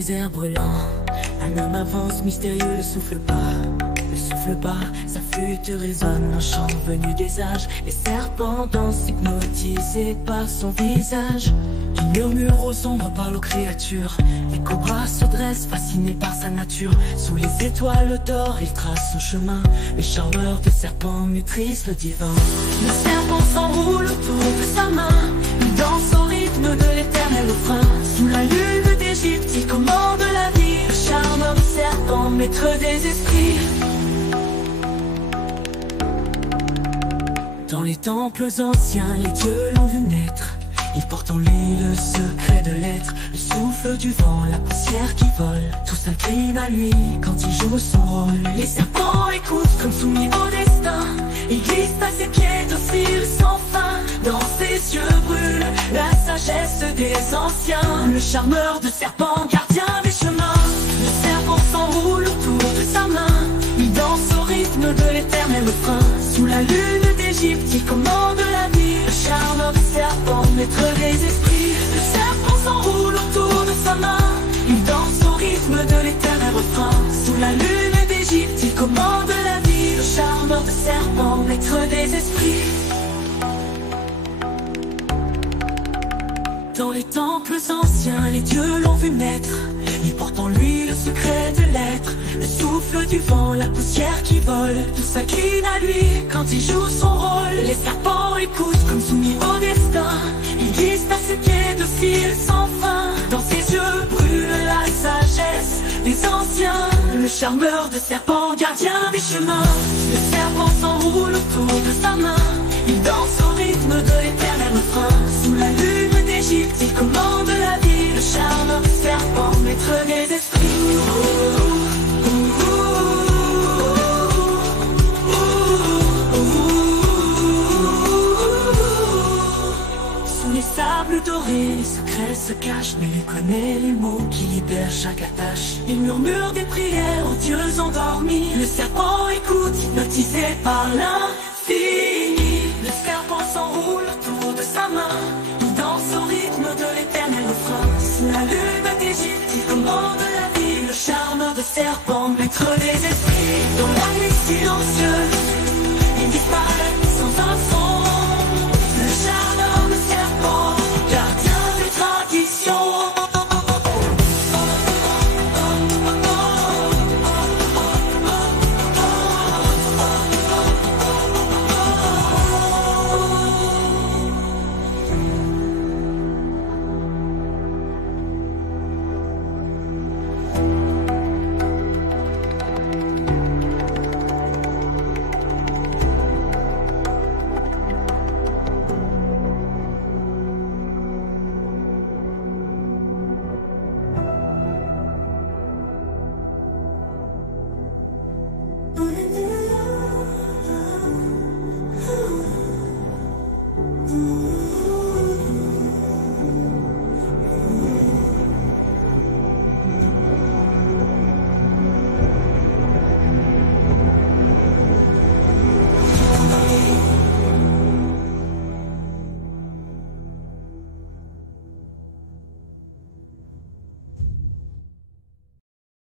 désert brûlant. Un homme avance mystérieux, ne souffle pas. Ne souffle pas, sa flûte résonne, un chant venu des âges. Les serpents dansent hypnotisés par son visage. Il murmure aux ombres, parle aux créatures. Les cobras se dressent, fascinés par sa nature. Sous les étoiles d'or, il trace son chemin. Les charmeurs de serpents maîtrisent le divin. Le serpent s'enroule autour de sa main. Il danse au rythme de l'éternel refrain. Sous la lune d'Égypte, il commande la vie. Le charmeur de serpent, maître des esprits. Dans les temples anciens, les dieux l'ont vu naître. Il porte en lui le secret de l'être. Le souffle du vent, la poussière qui vole. Tout s'incline à lui quand il joue son rôle. Les serpents écoutent comme soumis au destin. Il glisse à ses pieds docile sans fin. Dans ses yeux brûle la sagesse des anciens. Le charmeur de serpent, gardien des chemins. Le serpent s'enroule autour de sa main. Il danse au rythme de l'éternel refrain. Sous la lune d'Égypte, il commande la vie. Le charmeur de serpent, maître des esprits. Le serpent s'enroule autour de sa main. Il danse au rythme de l'éternel refrain. Sous la lune d'Égypte, il commande la vie. Le charmeur de serpent, maître des esprits. Dans les temples anciens, les dieux l'ont vu naître. Il porte en lui le secret de l'être. Le souffle du vent, la poussière qui vole. Tout s'incline à lui quand il joue son rôle. Les serpents écoutent comme soumis au destin. Il glisse à ses pieds docile sans fin. Dans ses yeux brûle la sagesse des anciens. Le charmeur de serpent, gardien des chemins. Le serpent s'enroule autour de sa main. Il danse au rythme de l'éternel refrain. Sous la lune d'Égypte, il commande la vie. Le charmeur de serpent, maître des esprits. Sous les sables dorés, les secrets se cachent. Mais lui connaît les mots qui libèrent chaque attache. Il murmure des prières aux dieux endormis. Le serpent écoute, hypnotisé par l'infini. Le serpent s'enroule autour de sa main. Il danse au rythme de l'éternel refrain. Sous la lune d'Égypte, il commande la vie. Le charmeur de serpent, maître des esprits. Dans la nuit silencieuse,